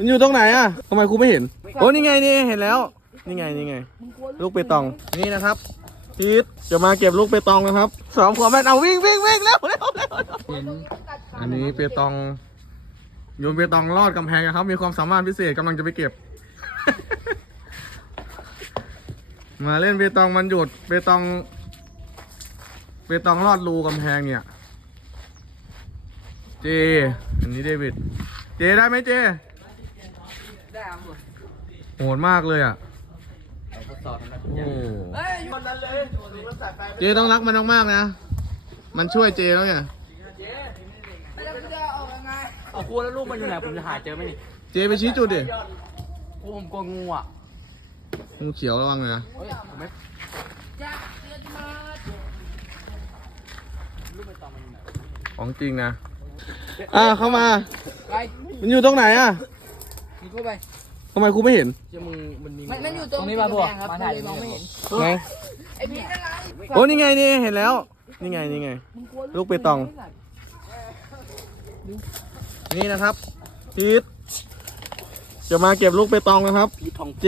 มันอยู่ตรงไหนอะทำไมครูไม่เห็น โอ้นี่ไงนี่เห็นแล้ว นี่ไงนี่ไง ลูกเปตอง นี่นะครับพีทจะมาเก็บลูกเปตองนะครับสองขวบแม่เอาวิ่งวิ่งวิ่งเร็วเร็วเร็วอันนี้เปตองโยนเปตองลอดกำแพงนะครับ มีความสามารถพิเศษกำลังจะไปเก็บ มาเล่นเปตองมันหยุดเปตองเปตองลอดรูกำแพงเนี่ย เจ อันนี้เดวิด เจได้ไหมเจ ได้ครับผมโหดมากเลยอะสอนนะโอ้เฮ้ยอยู่นั้นเลยเจต้องรักมันมากๆนะ มันช่วยเจแล้วเนี่ยแล้วมันจะเอายังไงเอาครูแล้วลูกมันอยู่ไหนผมจะหาเจอไหมนี่เจไปชี้จุดดิครูผมกลัวงูอะงูเขียวระวังเลยนะ เฮ้ยผมไม่จะเจอมาลูกไปตอมมันอยู่ไหนของจริงนะ อ่าเข้ามาไปมันอยู่ตรงไหนอะ มีเข้าไปทำไมครูไม่เห็นเจอมึงมันมีมันมันอยู่ตรงนี้ป่ะพวกครับมาถ่ายมองไม่เห็นไหนไอพี่นั่นไงโอ้นี่ไงนี่เห็นแล้ว นี่ไงนี่ไง ลูกเปตอง นี่นะครับพีทจะมาเก็บลูกเปตองนะครับพี่ทองเจ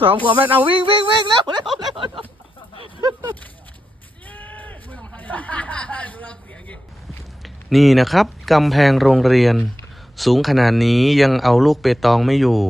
สองขวบแม่นเอาวิ่งวิ่งวิ่งเร็วเร็วเร็วนี่นะครับกำแพงโรงเรียน สูงขนาดนี้ยังเอาลูกเปตองไม่อยู่